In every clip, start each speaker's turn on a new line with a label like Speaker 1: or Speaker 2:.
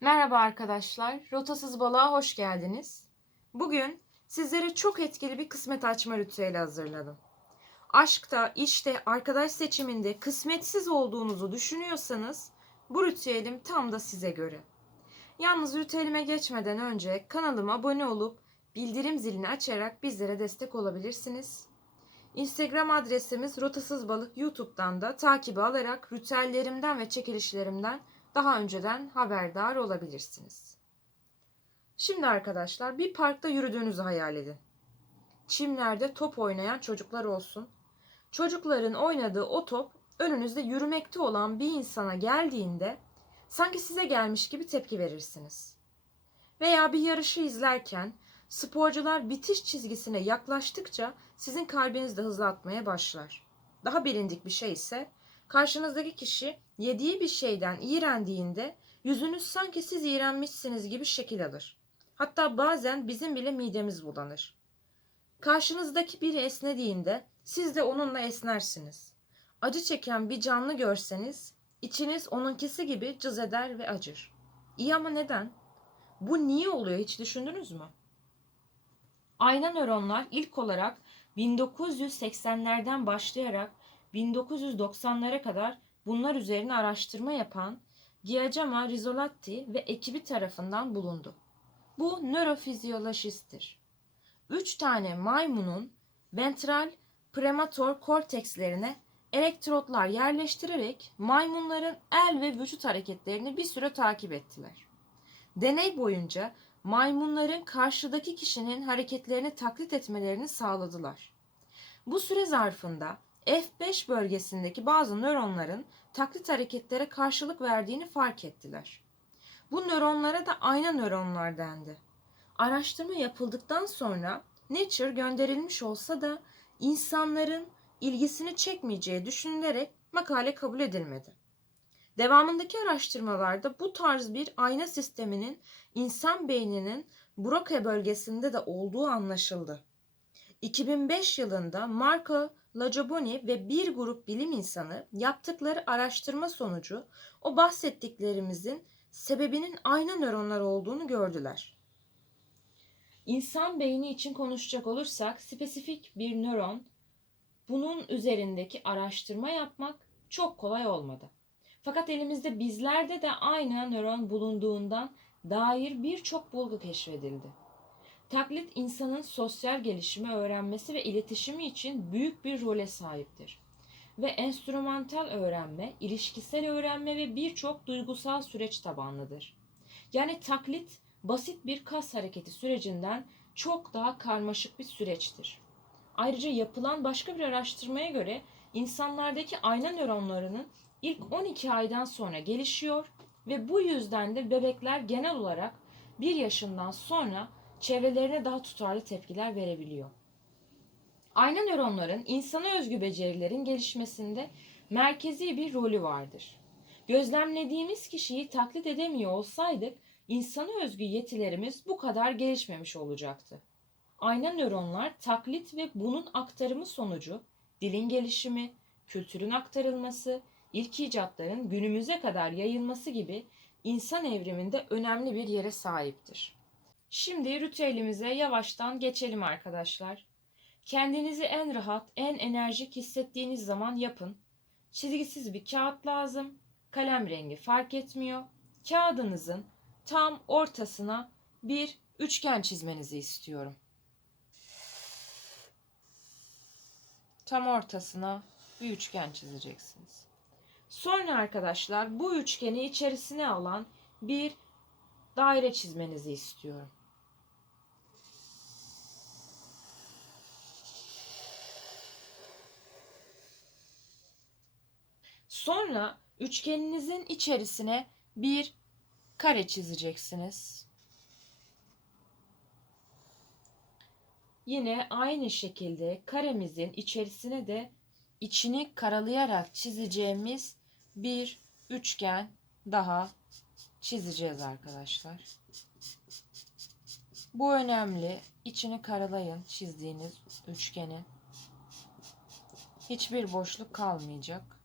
Speaker 1: Merhaba arkadaşlar, Rotasız Balığa hoş geldiniz. Bugün sizlere çok etkili bir kısmet açma ritüeli hazırladım. Aşkta, işte, arkadaş seçiminde kısmetsiz olduğunuzu düşünüyorsanız bu ritüelim tam da size göre. Yalnız ritüelime geçmeden önce kanalıma abone olup bildirim zilini açarak bizlere destek olabilirsiniz. Instagram adresimiz Rotasız Balık YouTube'dan da takibi alarak ritüellerimden ve çekilişlerimden daha önceden haberdar olabilirsiniz. Şimdi arkadaşlar bir parkta yürüdüğünüzü hayal edin. Çimlerde top oynayan çocuklar olsun. Çocukların oynadığı o top önünüzde yürümekte olan bir insana geldiğinde sanki size gelmiş gibi tepki verirsiniz. Veya bir yarışı izlerken sporcular bitiş çizgisine yaklaştıkça sizin kalbiniz de hızla atmaya başlar. Daha bilindik bir şey ise Karşınızdaki kişi yediği bir şeyden iğrendiğinde yüzünüz sanki siz iğrenmişsiniz gibi şekil alır. Hatta bazen bizim bile midemiz bulanır. Karşınızdaki biri esnediğinde siz de onunla esnersiniz. Acı çeken bir canlı görseniz içiniz onunkisi gibi cız eder ve acır. İyi ama neden? Bu niye oluyor hiç düşündünüz mü? Ayna nöronlar ilk olarak 1980'lerden başlayarak 1990'lara kadar bunlar üzerine araştırma yapan Giacomo Rizzolatti ve ekibi tarafından bulundu. Bu nörofizyolojisttir. Üç tane maymunun ventral premator kortekslerine elektrotlar yerleştirerek maymunların el ve vücut hareketlerini bir süre takip ettiler. Deney boyunca maymunların karşıdaki kişinin hareketlerini taklit etmelerini sağladılar. Bu süre zarfında F5 bölgesindeki bazı nöronların taklit hareketlere karşılık verdiğini fark ettiler. Bu nöronlara da ayna nöronlar dendi. Araştırma yapıldıktan sonra Nature gönderilmiş olsa da insanların ilgisini çekmeyeceği düşünülerek makale kabul edilmedi. Devamındaki araştırmalarda bu tarz bir ayna sisteminin insan beyninin Broca bölgesinde de olduğu anlaşıldı. 2005 yılında Marco Lacoboni ve bir grup bilim insanı yaptıkları araştırma sonucu o bahsettiklerimizin sebebinin ayna nöronlar olduğunu gördüler. İnsan beyni için konuşacak olursak spesifik bir nöron bunun üzerindeki araştırma yapmak çok kolay olmadı. Fakat elimizde bizlerde de aynı nöron bulunduğundan dair birçok bulgu keşfedildi. Taklit insanın sosyal gelişimi, öğrenmesi ve iletişimi için büyük bir role sahiptir. Ve enstrümantal öğrenme, ilişkisel öğrenme ve birçok duygusal süreç tabanlıdır. Yani taklit basit bir kas hareketi sürecinden çok daha karmaşık bir süreçtir. Ayrıca yapılan başka bir araştırmaya göre insanlardaki ayna nöronlarının ilk 12 aydan sonra gelişiyor ve bu yüzden de bebekler genel olarak 1 yaşından sonra çevrelerine daha tutarlı tepkiler verebiliyor. Ayna nöronların insana özgü becerilerin gelişmesinde merkezi bir rolü vardır. Gözlemlediğimiz kişiyi taklit edemiyor olsaydık insana özgü yetilerimiz bu kadar gelişmemiş olacaktı. Ayna nöronlar taklit ve bunun aktarımı sonucu dilin gelişimi, kültürün aktarılması, ilk icatların günümüze kadar yayılması gibi insan evriminde önemli bir yere sahiptir. Şimdi ritüelimize yavaştan geçelim arkadaşlar. Kendinizi en rahat, en enerjik hissettiğiniz zaman yapın. Çizgisiz bir kağıt lazım. Kalem rengi fark etmiyor. Kağıdınızın tam ortasına bir üçgen çizmenizi istiyorum. Tam ortasına bir üçgen çizeceksiniz. Sonra arkadaşlar bu üçgeni içerisine alan bir daire çizmenizi istiyorum. Sonra üçgeninizin içerisine bir kare çizeceksiniz. Yine aynı şekilde karemizin içerisine de içini karalayarak çizeceğimiz bir üçgen daha çizeceğiz arkadaşlar. Bu önemli. İçini karalayın çizdiğiniz üçgeni. Hiçbir boşluk kalmayacak.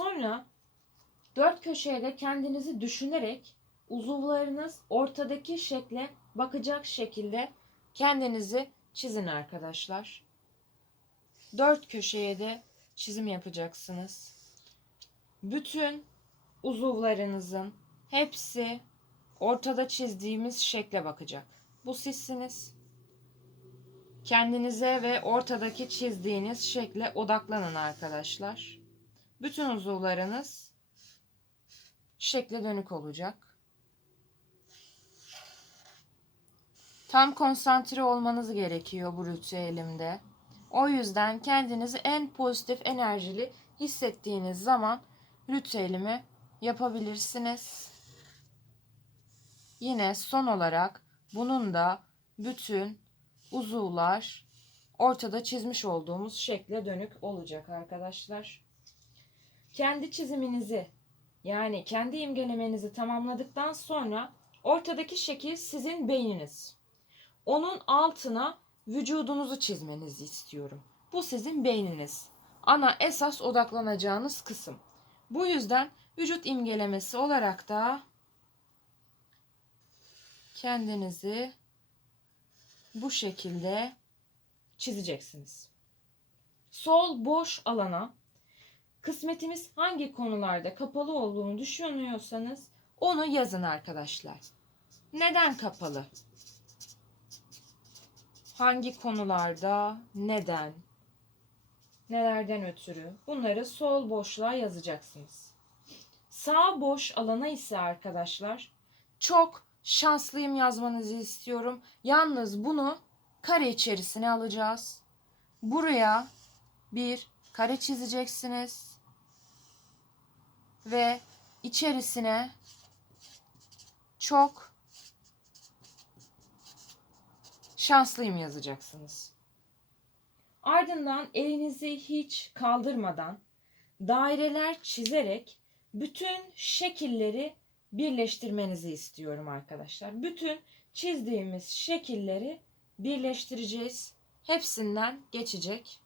Speaker 1: Sonra dört köşeye de kendinizi düşünerek uzuvlarınız ortadaki şekle bakacak şekilde kendinizi çizin arkadaşlar. Dört köşeye de çizim yapacaksınız. Bütün uzuvlarınızın hepsi ortada çizdiğimiz şekle bakacak. Bu sizsiniz. Kendinize ve ortadaki çizdiğiniz şekle odaklanın arkadaşlar. Bütün uzuvlarınız şekle dönük olacak. Tam konsantre olmanız gerekiyor bu ritüelimde. O yüzden kendinizi en pozitif enerjili hissettiğiniz zaman ritüelimi yapabilirsiniz. Yine son olarak bunun da bütün uzuvlar ortada çizmiş olduğumuz şekle dönük olacak arkadaşlar. Kendi çiziminizi yani kendi imgelemenizi tamamladıktan sonra ortadaki şekil sizin beyniniz. Onun altına vücudunuzu çizmenizi istiyorum. Bu sizin beyniniz. Ana esas odaklanacağınız kısım. Bu yüzden vücut imgelemesi olarak da kendinizi bu şekilde çizeceksiniz. Sol boş alana kısmetimiz hangi konularda kapalı olduğunu düşünüyorsanız onu yazın arkadaşlar. Neden kapalı? Hangi konularda, neden, nelerden ötürü bunları sol boşluğa yazacaksınız. Sağ boş alana ise arkadaşlar çok şanslıyım yazmanızı istiyorum. Yalnız bunu kare içerisine alacağız. Buraya bir kare çizeceksiniz. Ve içerisine çok şanslıyım yazacaksınız. Ardından elinizi hiç kaldırmadan daireler çizerek bütün şekilleri birleştirmenizi istiyorum arkadaşlar. Bütün çizdiğimiz şekilleri birleştireceğiz. Hepsinden geçecek.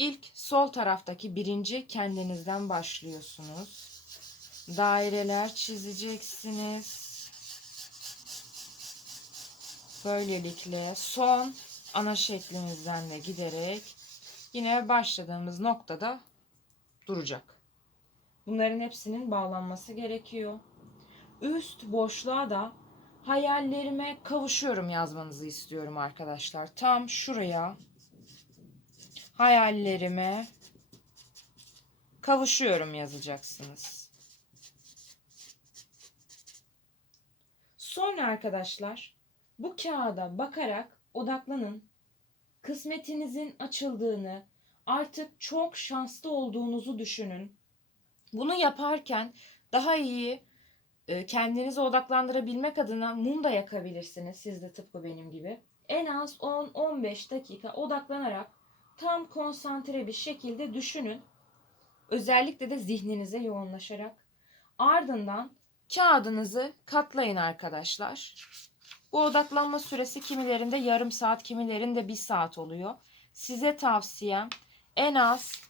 Speaker 1: İlk sol taraftaki birinci kendinizden başlıyorsunuz. Daireler çizeceksiniz. Böylelikle son ana şeklimizden de giderek yine başladığımız noktada duracak. Bunların hepsinin bağlanması gerekiyor. Üst boşluğa da hayallerime kavuşuyorum yazmanızı istiyorum arkadaşlar. Tam şuraya hayallerime kavuşuyorum yazacaksınız. Sonra arkadaşlar bu kağıda bakarak odaklanın. Kısmetinizin açıldığını, artık çok şanslı olduğunuzu düşünün. Bunu yaparken daha iyi e, kendinize odaklandırabilmek adına mum da yakabilirsiniz. Siz de tıpkı benim gibi. En az 10-15 dakika odaklanarak tam konsantre bir şekilde düşünün. Özellikle de zihninize yoğunlaşarak. Ardından kağıdınızı katlayın arkadaşlar. Bu odaklanma süresi kimilerinde yarım saat, kimilerinde bir saat oluyor. Size tavsiyem en az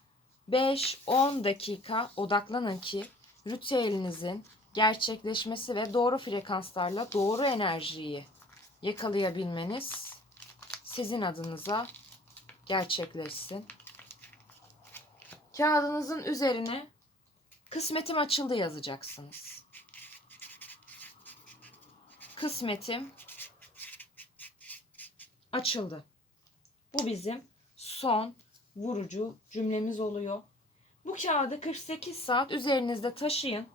Speaker 1: 5-10 dakika odaklanın ki ritüelinizin gerçekleşmesi ve doğru frekanslarla doğru enerjiyi yakalayabilmeniz sizin adınıza gerçekleşsin. Kağıdınızın üzerine kısmetim açıldı yazacaksınız. Kısmetim açıldı. Bu bizim son vurucu cümlemiz oluyor. Bu kağıdı 48 saat üzerinizde taşıyın.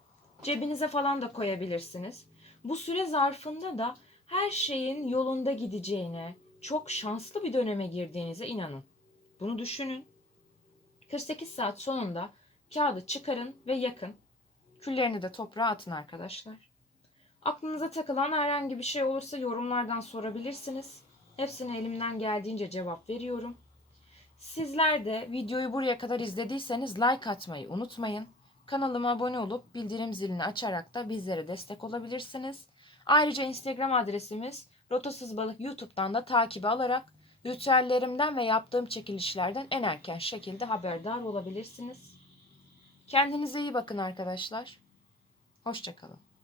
Speaker 1: Cebinize falan da koyabilirsiniz. Bu süre zarfında da her şeyin yolunda gideceğine, çok şanslı bir döneme girdiğinize inanın. Bunu düşünün. 48 saat sonunda kağıdı çıkarın ve yakın. Küllerini de toprağa atın arkadaşlar. Aklınıza takılan herhangi bir şey olursa yorumlardan sorabilirsiniz. Hepsine elimden geldiğince cevap veriyorum. Sizler de videoyu buraya kadar izlediyseniz like atmayı unutmayın. Kanalıma abone olup bildirim zilini açarak da bizlere destek olabilirsiniz. Ayrıca Instagram adresimiz Rotasız Balık YouTube'dan da takibi alarak ritüellerimden ve yaptığım çekilişlerden en erken şekilde haberdar olabilirsiniz. Kendinize iyi bakın arkadaşlar. Hoşçakalın.